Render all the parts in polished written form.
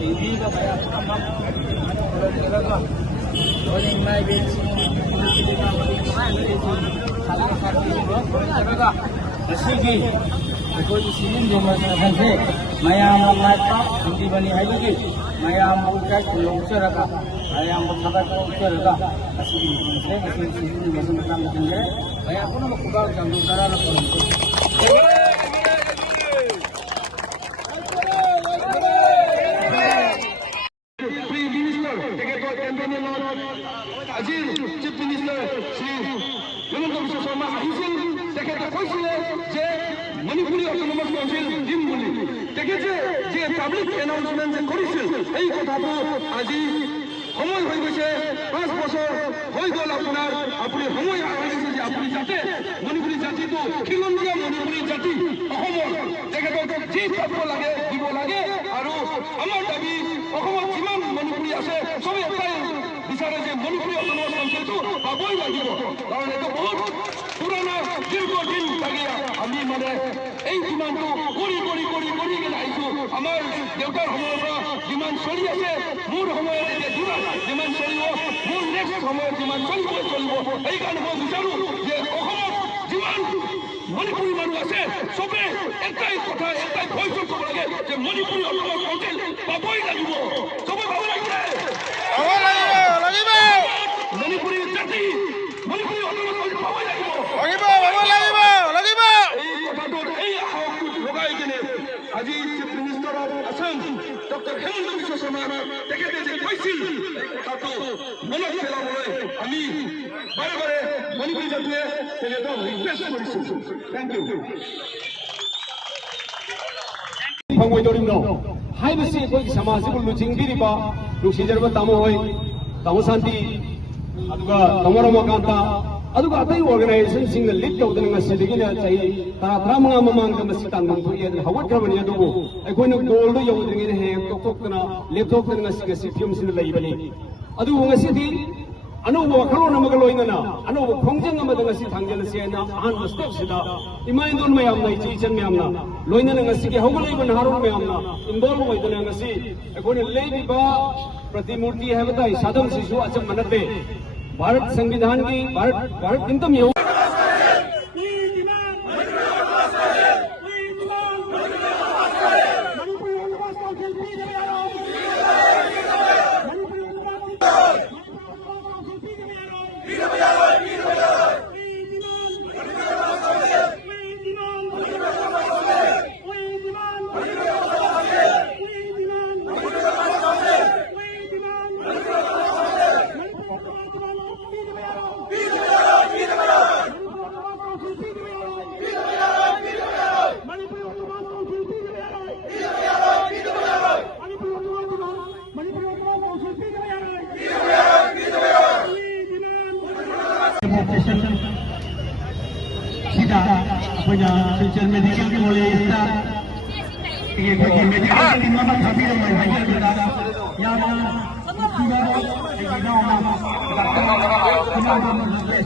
예비가 봐야 한번 원인 마이베이 시기 그것이 시즌 되면서 현재 마야암 라이프 인디바니 하이기 마야암 우가 kulongceraka 마야암 바다가 kulongceraka 시기 무슨 시즌 무슨 남 같은데 마야암은 뭐 구가 장도 따라라 Chief Minister Sri Himanta Biswa Sarma আহিছিল তেখেতে কৈছিলে যে মণিপুৰী অটোনমাস কাউন্সিল দিম বুলি তেখেতে যে পাব্লিক এনাউন্সমেন্ট যে কৰিছিল এই কথাটো আজি সময় হৈ গৈছে 5 বছৰ হৈ গ'ল আপোনাৰ আপুনি সময় হৈ গৈছে যে আপুনি যাতে মণিপুৰী জাতিটো খিলঞ্জীয়া মণিপুৰী জাতি অসমৰ তেখেতক যি পাব লাগে দিব লাগে আৰু আমাৰ দাবী অসমত যিমান মণিপুৰী আছে চবেই এটাই বিচাৰে যে মণিপুৰী অটোনমাস কাউন্সিলটো পাবই লাগিব কাৰণ এইটো বহুত পুৰণা দীৰ্ঘদিন লাগি আমি মানে এই ডিমাণ্ডটো কৰি কিনে আহিছোঁ আমাৰ দেউতাৰ সময়ৰ পৰা ডিমাণ্ড চলি আছে মোৰ সময়ত এতিয়া ডিমাণ্ড চলিব মোৰ নেক্সট সময়ত ডিমাণ্ড চলিব সেইকাৰণে মই বিচাৰোঁ যে অসমত যিমান মণিপুৰী মানুহ আছে চবে এটাই কথা এটাই ভয় ক'ব লাগে যে মণিপুৰী অটোনমাস কাউন্সিল পাবই লাগিব চবে পাব লাগে মণিপুৰী জাতি মণিপুৰী অটোনমাস কাউন্সিল পাবই লাগিব আজি chief minister of Assam doctor Himanta Biswa Sarma তেখেতে যে কৈছিল কথাটো মনত পেলাবলৈ আমি বাৰে বাৰে মণিপুৰী জাতিয়ে তেখেতক ৰিকুৱেষ্ট কৰিছোঁ থেংক ইউ ꯐꯪꯉꯣꯏꯗꯧꯔꯤꯕꯅꯣ ꯍꯥꯏꯕꯁꯤ ꯑꯩꯈꯣꯏꯒꯤ ꯁꯃꯥꯖꯁꯤꯕꯨ ꯂꯨꯆꯤꯡꯕꯤꯔꯤꯕ ꯅꯨꯡꯁꯤꯖꯔꯕ ꯇꯥꯃꯣ ꯍꯣꯏ ꯇꯥꯃꯣ ꯁꯥꯟꯇꯤ ꯑꯗꯨꯒ ꯇꯥꯃꯣ ꯔꯃꯥꯀꯥꯟꯇ ꯑꯗꯨꯒ ꯑꯇꯩ ꯑꯣꯔꯒꯅꯥꯏꯖꯦꯁꯟꯁꯤꯡꯅ ꯂꯤꯗ ꯇꯧꯗꯅ ꯉꯁꯤꯗꯒꯤꯅ ꯆꯍꯤ 10-15 ꯃꯃꯥꯡꯗ ꯃꯁꯤ ꯇꯥꯟꯐꯝ ꯊꯣꯛꯏ ꯑꯗꯨꯅ ꯍꯧꯒꯠꯈ꯭ꯔꯕꯅꯤ ꯑꯗꯨꯕꯨ ꯑꯩꯈꯣꯏꯅ ꯒꯣꯜꯗꯣ ꯌꯧꯗ꯭ꯔꯤꯉꯩꯗ ꯍꯦꯛ ꯇꯣꯛꯊꯣꯛꯇꯅ ꯂꯦꯞꯊꯣꯛꯇꯅ ꯉꯁꯤ ꯐꯤꯕꯝꯁꯤꯗ ꯂꯩꯕꯅꯤ ꯑꯗꯨꯕꯨ ꯉꯁꯤꯗꯤ ꯑꯅꯧꯕ ꯋꯥꯈꯜꯂꯣꯟ ꯑꯃꯒ ꯂꯣꯏꯅꯅ ꯑꯅꯧꯕ ꯈꯣꯡꯖꯪ ꯑꯃꯗ ꯉꯁꯤ ꯊꯥꯡꯖꯜꯂꯁꯤ ꯍꯥꯏꯅ ꯑꯍꯥꯟꯕ ꯁ꯭ꯇꯦꯞꯁꯤꯗ ꯏꯃꯥ ꯏꯟꯗꯣꯟ ꯃꯌꯥꯝꯅ ꯏꯆꯦ ꯏꯆꯟ ꯃꯌꯥꯝꯅ ꯂꯣꯏꯅꯅ ꯉꯁꯤꯒꯤ ꯍꯧꯒꯠꯂꯛꯏꯕ ꯅꯍꯥꯔꯣꯜ ꯃꯌꯥꯝꯅ ꯏꯟꯚꯣꯜꯕ ꯑꯣꯏꯗꯅ ꯉꯁꯤ ꯑꯩꯈꯣꯏꯅ ꯂꯩꯔꯤꯕ ꯄ꯭ꯔꯇꯤꯃꯨꯔꯇꯤ ꯍꯥꯏꯕ ꯇꯥꯏ ꯁꯥꯗꯝꯁꯤꯁꯨ ꯑꯆꯝꯕ ꯅꯠꯇꯦ भारत संविधान की भारत इंतम ये punya social medical yang boleh start ini bagi medical di mana tapi yang hanya kita yang sudah kita Manipuri Autonomous Council.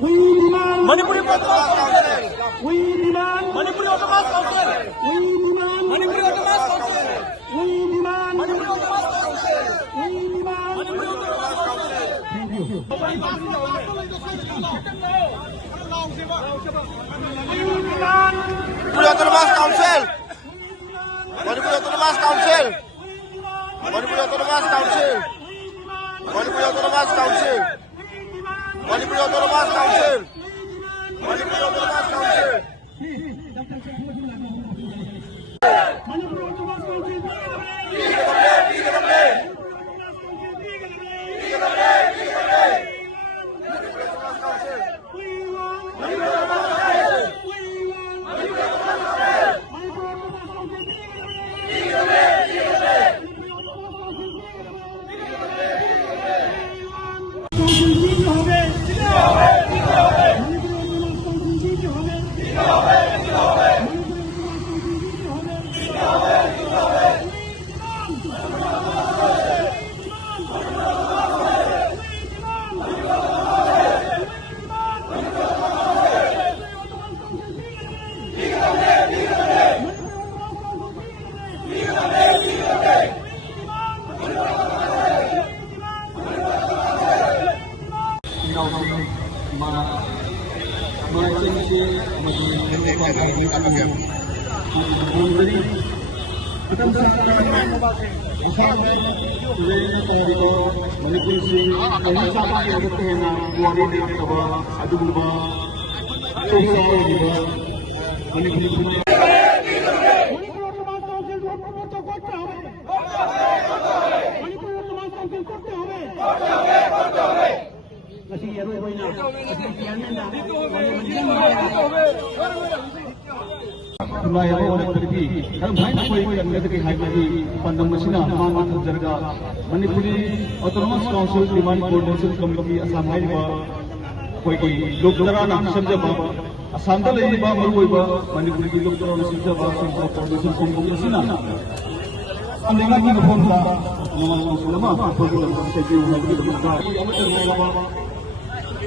We demand Manipuri Autonomous Council. We demand Manipuri Autonomous Council. We demand Manipuri Autonomous Council. We demand Manipuri Autonomous Council. Thank you. Manipuri Autonomous Council. Manipuri Autonomous Council. Manipuri Autonomous Council. Manipuri Autonomous Council. Manipuri Autonomous Council. Manipuri Autonomous Council. Manipuri Autonomous Council. Manipuri Autonomous Council Demand Coordination Committee Assam Haiba Koi Lokdara Samjaba Assam da Laiba Maruiba Manipuri Lokdara Samjaba Coordination Committee Sina Amlenga ki phone sa Namal Sulama Program Secretary Hadi Lokdara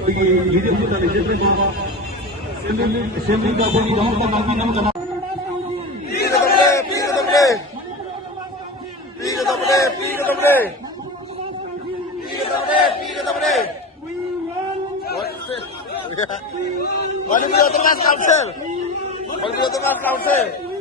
leadership da leadership assembly का कोई गांव का नाम नाम करना Manipuri Autonomous Council. Manipuri Autonomous Council.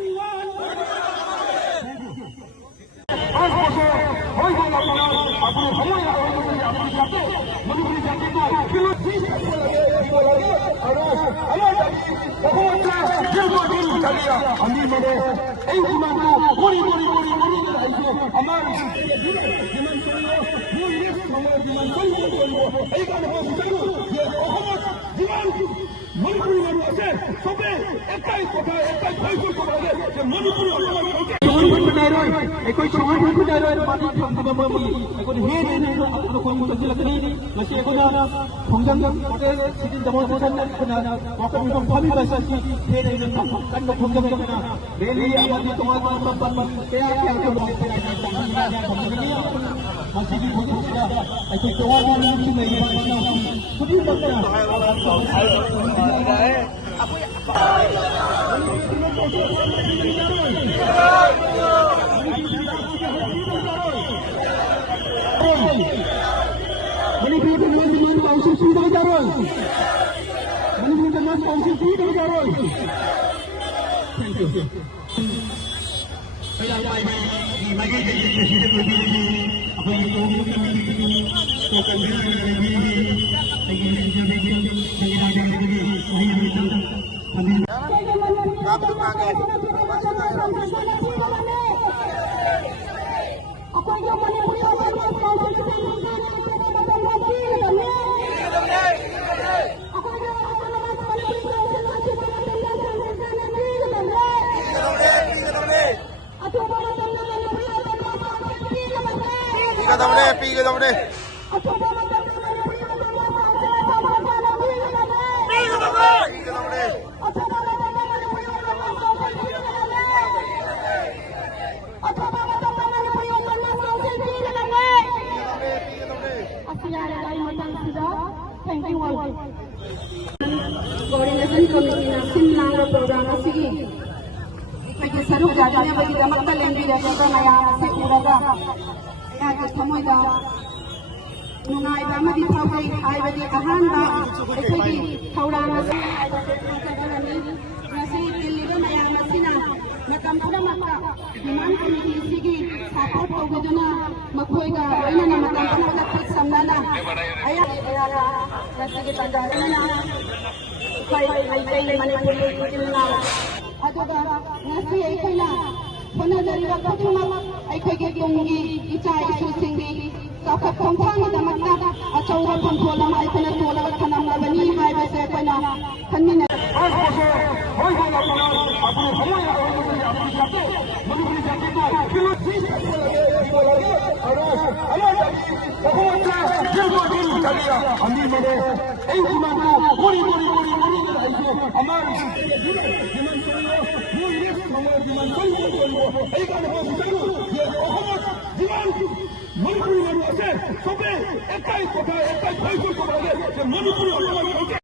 Coordination Committee na sinlang program sige. Ipagi saruk jajanya bagi damak ta lembi da ka maya se uraga. Ya ke thamoi da nungai ba ma di thawai ai bagi ahan ba ipagi thawrang ai ba ni nasi diliba maya masina matam pura makka Demand Committee sige support tawgaduna makhoi ga oina na matam pura ga thik samnana aya nasi tandana na अदुगा नसी ऐखोना होनजरिबा खथुमक ऐखोगे तुंगी इचा इसुसिंगी साखत खंथांगी दमकना अचौरा खंथोला मा ऐखोना तोलगा खनमलबनी हाइबसे ऐखोना खन्निना Manipuri